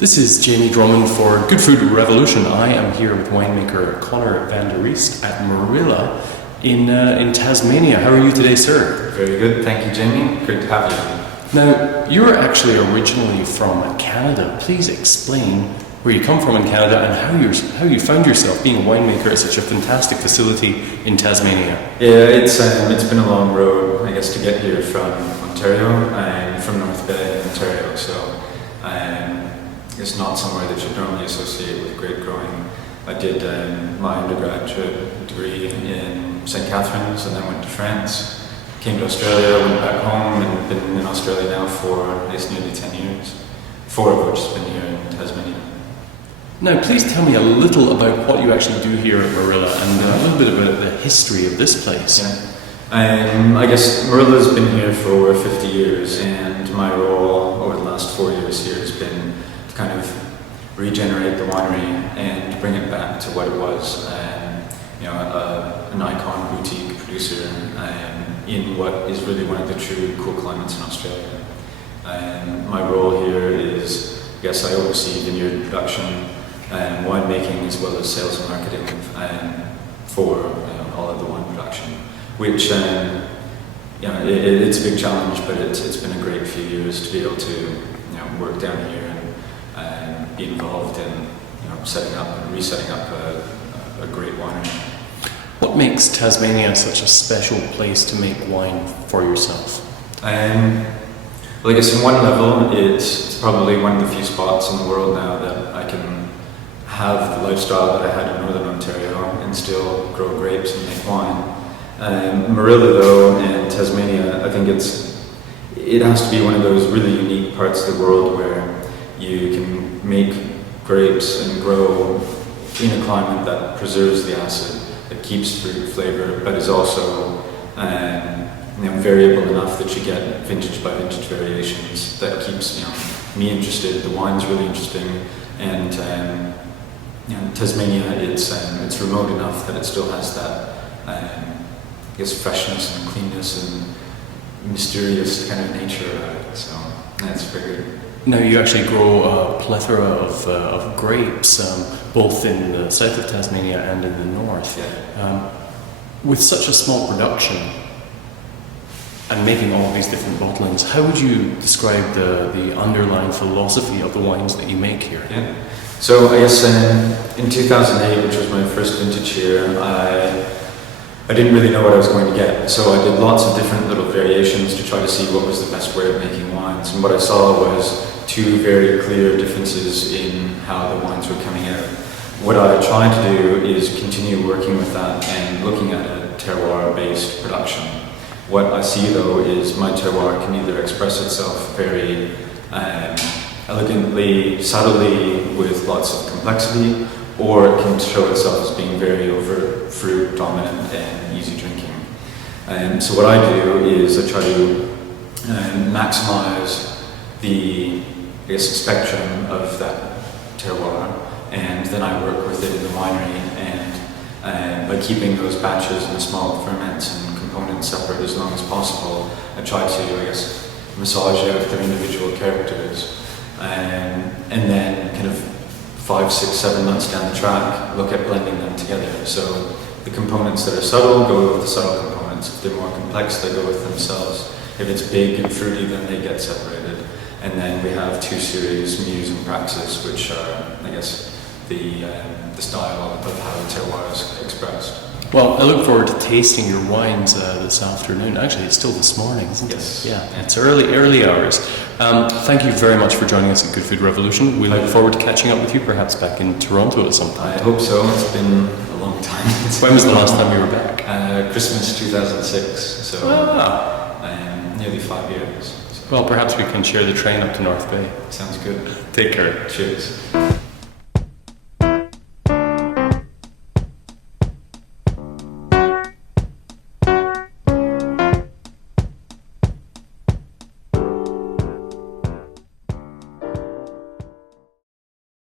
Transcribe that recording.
This is Jamie Drummond for Good Food Revolution. I am here with winemaker Conor van Reest at Moorilla in Tasmania. How are you today, sir? Very good, thank you, Jamie. Great to have you. Now, you're actually originally from Canada. Please explain where you come from in Canada and how you found yourself being a winemaker at such a fantastic facility in Tasmania. Yeah, it's been a long road, I guess, to get here from Ontario and from North Bay, Ontario. So it's not somewhere that you normally associate with grape growing. I did my undergraduate degree in St. Catharines and then went to France. Came to Australia, went back home, and been in Australia now for I guess nearly 10 years, 4 of which has been here in Tasmania. Now, please tell me a little about what you actually do here at Moorilla and a little bit about the history of this place. Yeah. I guess Moorilla's been here for over 50 years, and my role over the last 4 years here has been to kind of regenerate the winery and bring it back to what it was, an icon boutique producer in what is really one of the true cool climates in Australia. My role here is, I guess, I oversee vineyard production and winemaking as well as sales and marketing for all of the wine production, which it's a big challenge, but it's been a great few years to be able to work down here and be involved in setting up and resetting up a great winery. What makes Tasmania such a special place to make wine for yourself? Well, I guess on one level, it's probably one of the few spots in the world now that I can have the lifestyle that I had in Northern Ontario and still grow grapes and make wine. Moorilla, though, and Tasmania, I think it has to be one of those really unique parts of the world where you can make grapes and grow in a climate that preserves the acid, that keeps fruit flavor, but is also variable enough that you get vintage by vintage variations that keeps me interested. The wine's really interesting, and Tasmania, it's remote enough that it still has that freshness and cleanness and mysterious kind of nature about it. So that's very good. Now, you actually grow a plethora of grapes, both in the south of Tasmania and in the north. Yeah. With such a small production and making all of these different bottlings, how would you describe the underlying philosophy of the wines that you make here? Yeah. So I guess in 2008, which was my first vintage here, I didn't really know what I was going to get. So I did lots of different little variations to try to see what was the best way of making wines. And what I saw was 2 very clear differences in how the wines were coming out. What I tried to do is continue working with that and looking at a terroir-based production. What I see, though, is my terroir can either express itself very elegantly, subtly, with lots of complexity, or it can show itself as being very overt, fruit dominant, and easy drinking. So what I do is I try to maximize the spectrum of that terroir, and then I work with it in the winery, and by keeping those batches and the small ferments and components separate as long as possible, I try to, massage out their individual characters, and then kind of 5, 6, 7 months down the track, look at blending them together. So the components that are subtle go with the subtle components. If they're more complex, they go with themselves. If it's big and fruity, then they get separated. And then we have 2 series, Muse and Praxis, which are, the style of how the terroir is expressed. Well, I look forward to tasting your wines this afternoon. Actually, it's still this morning, isn't it? Yeah, it's early hours. Thank you very much for joining us at Good Food Revolution. We look forward to catching up with you perhaps back in Toronto at some point. I hope so. It's been a long time. When was the last time you were back? Christmas 2006, so nearly 5 years. So. Well, perhaps we can share the train up to North Bay. Sounds good. Take care. Cheers.